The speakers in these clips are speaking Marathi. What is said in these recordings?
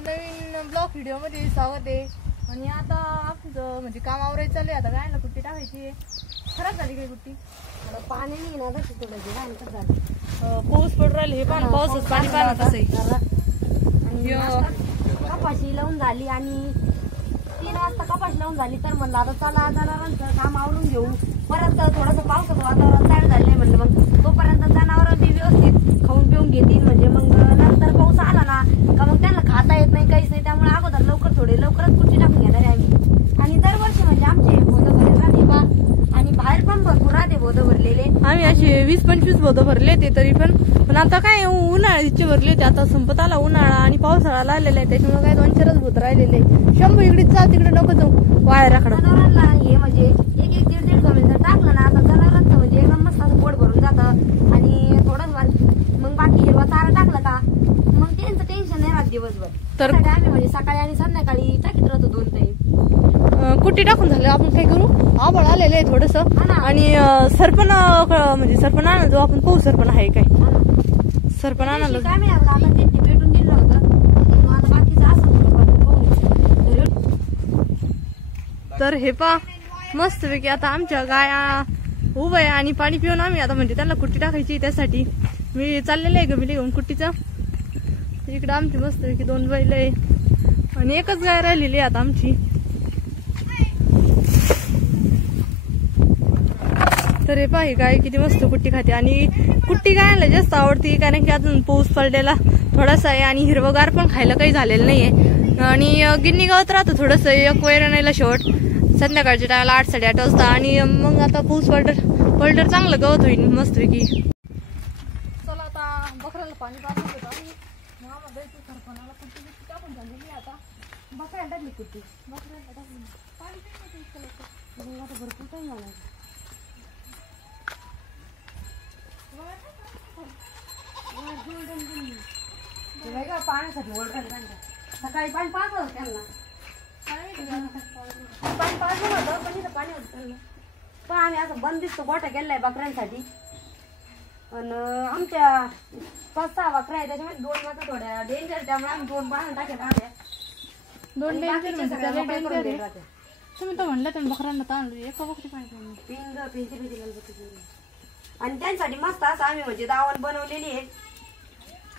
नवीन ब्लॉग व्हिडिओ मध्ये स्वागत आहे। आणि आता आपलं म्हणजे काम आवरायचं चालू आहे। आता गायला कुट्टी टाकायची आहे। खराब झाली काय कुट्टी? पाणी नाही ना तशी थोडं गायन कसं झालं पाऊस पडू राहिले हे पण पाऊसच पाणी पाणी कसं आहे। कपाशी लावून झाली आणि 3 वाजता कपाशी लावून झाली तर म्हणलं आता चला जनावरांचं काम आवरून घेऊ। परत थोडंसं पावसाचं वातावरण तयार झालंय म्हणलं मग तोपर्यंत जनावर बी व्यवस्थित खाऊन पिऊन घेतील म्हणजे मग नंतर पाऊस आला ना का मग त्यांना खाता येत नाही काहीच नाही। त्यामुळे अगोदर लवकरच कुट्टी टाकून घेणार आहे आम्ही। आणि दरवर्षी म्हणजे आमचे बोधं भरले राहते बा आणि बाहेर पण भरपूर राहते बोधं भरलेले। आम्ही असे 20-25 बोधं भरले ते तरी पण आता काय उन्हाळ्याचे भरले ते। आता संपत आला उन्हाळा आणि पावसाळा लागलेला आहे त्याच्यामुळे काय 2-4च बोध राहिलेले। शंभू इकडे जा तिकडे नको जाऊ वायराकडे। जनावरांना हे म्हणजे 1-1-1.5 मिनिट टाकलं ना आता जनावरांचं म्हणजे एकदम मस्त असं पोट भरून जातं आणि थोडंच मग बाकी हिरवा चारा टाकला का मग त्यांचं टेन्शन नाही राहत दिवसभर। तर आम्ही म्हणजे सकाळी आणि संध्याकाळी टाकीत राहतो 2 टाईम। कुट्टी टाकून झालं आपण काय करू आभाळ आलेलं आहे थोडस आणि सरपण म्हणजे सरपण आणा जो आपण पाहू सरपण आहे काय सरपण आणायला काय नाही आता त्यांनी भेटून दिलं होतं मग आता बाकीचं असं तर हे पा मस्त पैकी आता आमच्या गाया उभं आहे आणि पाणी पिऊन आम्ही आता म्हणजे त्यांना कुट्टी टाकायची त्यासाठी मी चाललेलं आहे गमिली घेऊन कुट्टीचं। इकडं आमची मस्त पैकी 2 बैल आहे आणि एकच गाय राहिलेली आहे आता आमची। तर हे पहा गाय किती मस्त कुट्टी खाते आणि कुट्टी गायला जास्त आवडती कारण की अजून पाऊस पडलेला थोडासा आहे आणि हिरवगार पण खायला काही झालेलं नाहीये। आणि गिन्नी गवत राहतं थोडस एक वैरणाला शेवट संध्याकाळच्या टायमाला 8-8:30 वाजता आणि मग आता पाऊस पडलं चांगलं गवत होईल मस्तपैकी। चला आता बकऱ्याला पाणी पाजून देतो आणि सरपणाला कुट्टी टाकून झालेली आता बकऱ्याला टाकली कुट्टी बकऱ्याला टाकली पाणी आता भरपूर टाइम झाला। पाण्यासाठी सकाळी पाणी पाजलं होतं त्यांना पाणी पाजलं होतं पण इथं पाणी होतं त्यांना पण आम्ही असं बंदिस्त गोठा केलाय बकऱ्यांसाठी। आणि आमच्या 5-6 बकऱ्या आहे त्याच्यामध्ये 2 मात्र थोड्या डेंजर त्यामुळे आम्ही 2 पाणी टाकत आल्या 2 डेंजर तुम्ही तर म्हणलं त्या बकऱ्यांना ताणलं एका बकरी पाणी पिंज आणि त्यांसाठी मस्त असं आम्ही म्हणजे दावण बनवलेली आहे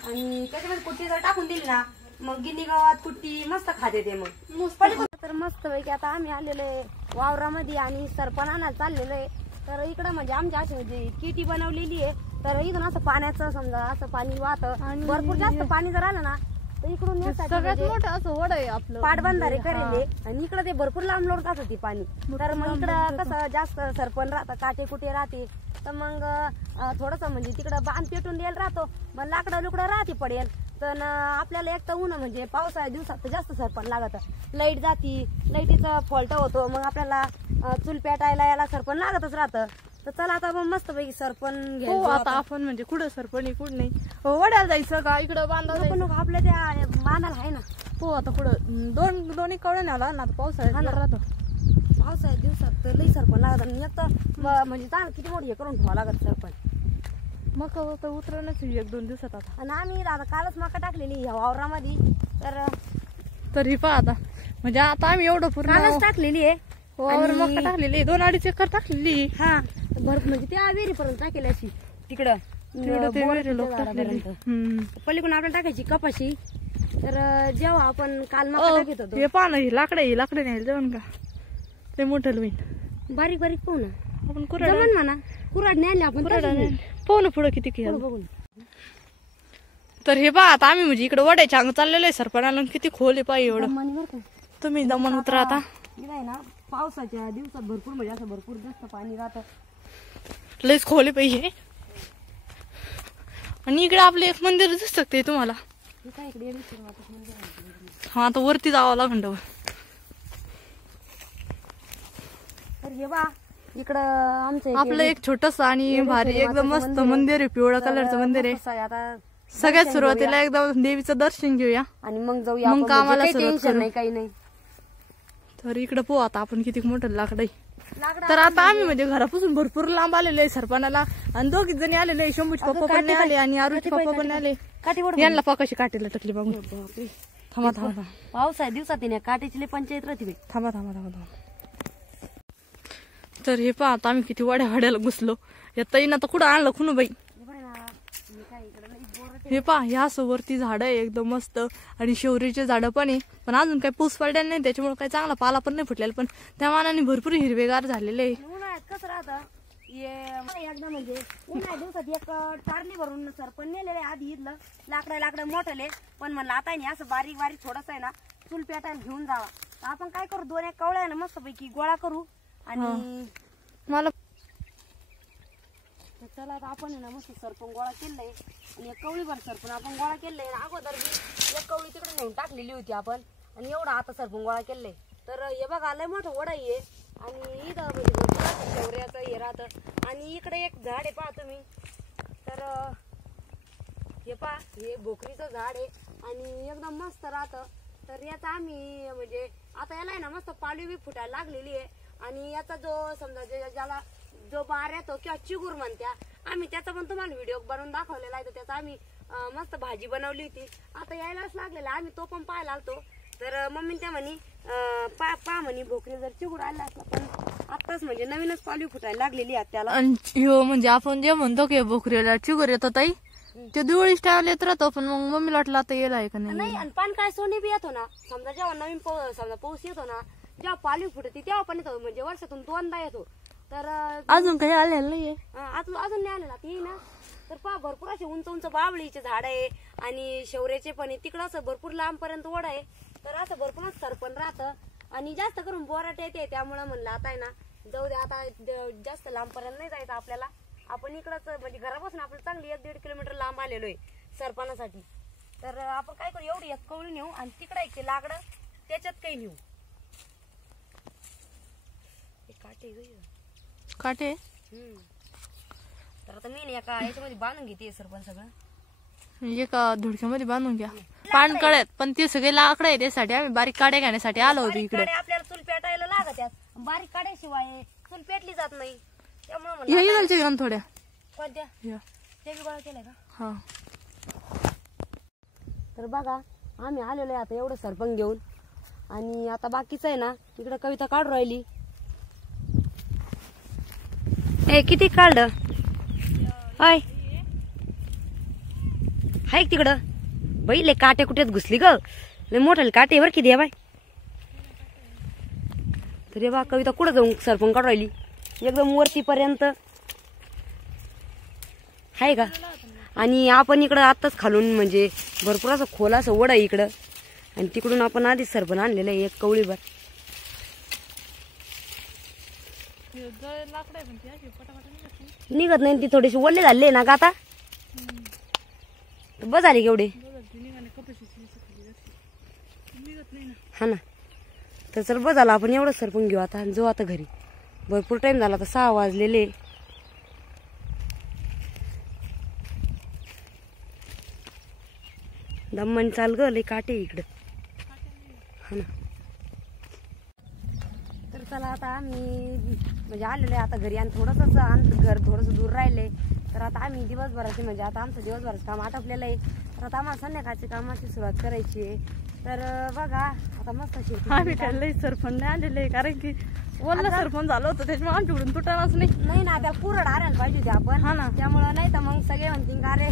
आणि त्याच्यामध्ये कुट्टी जर टाकून दिली ना मग गिन्नी गावात कुट्टी मस्त खाते ते मग तर मस्त पैकी आता आम्ही आलेलो आहे वावरामध्ये आणि सरपण आणायला चाललेलो आहे। तर इकडं म्हणजे आमच्या अशी म्हणजे किटी बनवलेली आहे तर इथून असं पाण्याचं समजा असं पाणी वाहतं आणि भरपूर जास्त पाणी जर आलं ना तर इकडून सगळ्यात मोठं असं वड आहे आपलं पाटबंधारे करेले आणि इकडे ते भरपूर लांब लोट जात होती पाणी। तर मग इकडं कसं जास्त सरपण राहतं काटे कुटे राहते तर मग थोडस म्हणजे तिकडं बांध पेटून द्यायला राहतो मग लाकडं लुकडं राहते पडेल तर आपल्याला एक तर ऊन म्हणजे पावसाळ्या दिवसात तर जास्त सरपण लागत लाईट जाती लाईटीचा फॉल्ट होतो मग आपल्याला चूल पेटायला याला सरपण लागतच राहतं। तर चला आता मग मस्त पैकी सरपण घ्यायचं आता आपण म्हणजे कुठं सरपण आहे कुठं नाही वड्याला जायचं का इकडं बांधायला नको आपल्या त्या बांधाला आहे ना हो आता कुठं दोन्ही कवळ्या न्याला ना पावसाळ्यात राहतं पावसाळ्या दिवसात तर लई सरपण लागत आणि एक तर म्हणजे चांगलं किती मोठी हे करून ठेवा लागत सरपण मग तर उतरणच 1-2 दिवसात आता। आणि आम्ही आता कालच मका टाकलेली ह्या वावरामध्ये तर ही पहा आता म्हणजे आता आम्ही एवढं पूर्ण कालच टाकलेली आहे वावर मका टाकलेली आहे 2-2.5 एकर टाकलेली हा भरपूर म्हणजे त्या विहिरीपर्यंत टाकेली अशी तिकडं पलीकडून आपल्याला टाकायची कपाशी। तर जेव्हा आपण काल मका टाकत होतो हे पहा ना ही लाकडे नाही जेवण का ते मोठं होईल बारीक पाहू ना आपण जमन म्हणा कुऱ्हाड न्यायला आपण पाहू ना पुढं किती बघून। तर हे पहा आता आम्ही म्हणजे इकडे वड्याच्या अंग चाललेलं आहे सरपणाला किती खोल आहे पाहिजे एवढं तुम्ही दमन उतरा आता ना पावसाच्या दिवसात भरपूर म्हणजे असं भरपूर जास्त पाणी राहतं लयच खोल आहे पाहिजे। आणि इकडे आपलं एक मंदिर दिसत ते तुम्हाला हा आता वरती जावं लागेल तर हे बा इकडं आमचं आपलं एक छोटस आणि भारी एकदम मस्त मंदिर आहे पिवळ्या कलरचं मंदिर आहे। आता सगळ्यात सुरुवातीला एकदम देवीचं दर्शन घेऊया आणि मग जाऊया मग कामाला टेन्शन नाही काही नाही। तर इकडे पोहा आता आपण किती मोठं लाकड आहे तर आता आम्ही म्हणजे घरापासून भरपूर लांब आलेलो आहे सरपणाला आणि 2 जणी आलेले आहे शंभूचे पप्पा पण आले आणि आरुचे पप्पा पण आले यांना पकाशी काटेला टाकली बघून थांबा थांबा पावसाळ्या दिवसात येण्या काट्याची लई पंचायत राहते बाई. थांबा थांबा थांबा थांबा. तर हे पहा आता आम्ही किती वाड्याला घुसलो. या ताईनं तर कुठं आणलं खुनू बाई. हे पहा ह्या वरती झाड आहे एकदम मस्त आणि शेवरीचे झाडं पण आहे. पण अजून काही पाऊस पडलेला नाही त्याच्यामुळे काही चांगला पाला पण नाही फुटलेला. पण त्या मानाने भरपूर हिरवेगार झालेले आहे. उन्हाळ्यात कसं राहतं एकदा म्हणजे उन्हाळ्या दिवसात एक टारली भरून सरपण नेलेले आधी इथलं लाकडं मोठले. पण म्हणलं आता नाही असं बारीक बारीक थोडस आहे ना चूल पेटायला घेऊन जावा. आपण काय करू 2-1 कवळ्या ना मस्त पैकी गोळा करू आणि मला चला आता आपण ना मस्त सरपण गोळा केलंय आणि एक कवळीभर सरपण आपण गोळा केलंय. अगोदर एक कवळी तिकडे नेऊन टाकलेली होती आपण आणि एवढा आता सरपण गोळा केलंय. तर हे बघा लय मोठं वड आहे आणि इथं म्हणजे शेवऱ्याचं हे राहतं आणि इकडे एक झाड आहे पहा तुम्ही. तर हे पहा हे भोकरीचं झाड आहे आणि एकदम मस्त राहतं. तर याचा आम्ही म्हणजे आता याला आहे ना मस्त पालवी बी फुटायला लागलेली आहे आणि याचा जो समजा ज्याला जो बार येतो किंवा चिगूर म्हणत्या आम्ही त्याचा पण तुम्हाला व्हिडिओ बनवून दाखवलेला आहे. तर त्याचा आम्ही मस्त भाजी बनवली होती. आता यायलाच लागलेला आम्ही तो पण पाहायला आलतो. तर मम्मी त्या म्हणे पा म्हणे भोकरी जर चिगूर आला असला पण आताच म्हणजे नवीनच पालवी फुटायला लागलेली आहे त्याला. हो म्हणजे आपण जे म्हणतो की भोकरीला चिगूर येतो ताई ते दिवाळी स्टाईल येत राहतो. पण मग मम्मीला वाटलं आता येईल आहे का नाही. आणि पण काय सोने बी येतो ना समजा जेव्हा नवीन समजा पाऊस येतो ना जेव्हा पालवी फुटते तेव्हा पण येतो म्हणजे वर्षातून 2दा येतो. तर अजून काही आलेलं नाहीये अजून नाही आलेला ते ना. तर पहा भरपूर असे उंच बावळीचे झाड आहे आणि शेवऱ्याचे पण आहे. तिकडं असं भरपूर लांब पर्यंत ओढ आहे. तर असं भरपूरच सरपण राहतं आणि जास्त करून बोराट येते त्यामुळे म्हणलं आता आहे ना जाऊ दे आता जास्त लांब पर्यंत नाही जायचं आपल्याला. आपण इकडंच म्हणजे घरापासून आपल्याला चांगली 1-1.5 किलोमीटर लांब आलेलो आहे सरपणासाठी. तर आपण काय करू एवढी एक कवळी नेऊ आणि तिकडे एक ते लाकडं त्याच्यात काही नेऊ. काटे तर आता मी एका याच्यामध्ये बांधून घेते सरपण सगळं एका धुडक्यामध्ये बांधून घ्या पान कळत. पण ते सगळे लाकडं आहे त्यासाठी आम्ही बारीक काड्या घेण्यासाठी आलो होतो इकडे. आपल्याला चूल पेटायला लागत बारीक काड्याशिवाय चूल पेटली जात नाही त्यामुळे घेऊन थोड्या कोणत्या ते बी गोळा केलंय का. हा तर बघा आम्ही आलेलो आहे आता एवढं सरपण घेऊन आणि आता बाकीचं आहे ना तिकडे कविता काढून राहिली. किती काढलं हाय हाय तिकडं बाई लय काटे कुठेच घुसली ग लय मोठे काटे वर किती बाय. तर बा कविता कुठं जाऊन सरपण काढून राहिली एकदम वरती पर्यंत हाय का. आणि आपण इकडं आताच खालून म्हणजे भरपूर असं खोल असं ओढ आहे इकडं आणि तिकडून आपण आधीच सरपण आणलेलं आहे एक कवळीभर. निघत नाही ती थोडीशी ओले झाले ना का आता बस झाली केवढे हा ना. तर चल बस झाला आपण एवढं सरपण घेऊ आता जो आता घरी भरपूर टाइम झाला आता 6 वाजलेले. दमन चाल ग लय काटे इकडं हा ना. तर चला आता आम्ही म्हणजे आलेलो आहे आता घरी आणि थोडंसं घर थोडंसं दूर राहिलंय. तर आता आम्ही दिवसभराचे म्हणजे आता आमचं दिवसभराचं काम आटपलेलं आहे. तर आता आम्हाला संध्याकाळच्या कामाची सुरुवात करायची आहे. तर बघा आता मस्त आम्ही त्याला सरपण नाही आलेलं आहे कारण की वल्ल सरपण झालं होतं त्याच्यामुळे आमच्याकडून तुटायलाच नाही ना. त्या कुरड आणायला पाहिजे होती आपण हा ना त्यामुळे नाही तर मग सगळे म्हणतील अरे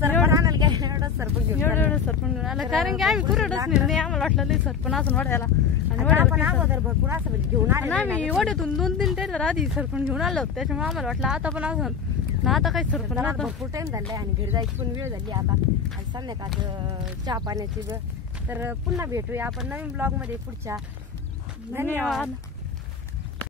सरपण आणायला काय एवढं सरपण घेऊन एवढं सरपण घेऊन आलं कारण की आम्ही कुरडच नाही आम्हाला वाटलं नाही सरपण असं वाटायला. आणि आपण अगोदर भरपूर असं म्हणजे घेऊन आले आम्ही वड्यातून 2-3 टेलर आधी सरपण घेऊन आलो त्याच्यामुळे आम्हाला वाटलं आता पण असं ना आता काही सरपण आता भरपूर टाइम झालाय आणि घरी जायची पण वेळ झाली आता आणि संध्याकाळचं चहा पाण्याची. तर पुन्हा भेटूया आपण नवीन ब्लॉग मध्ये पुढच्या. धन्यवाद.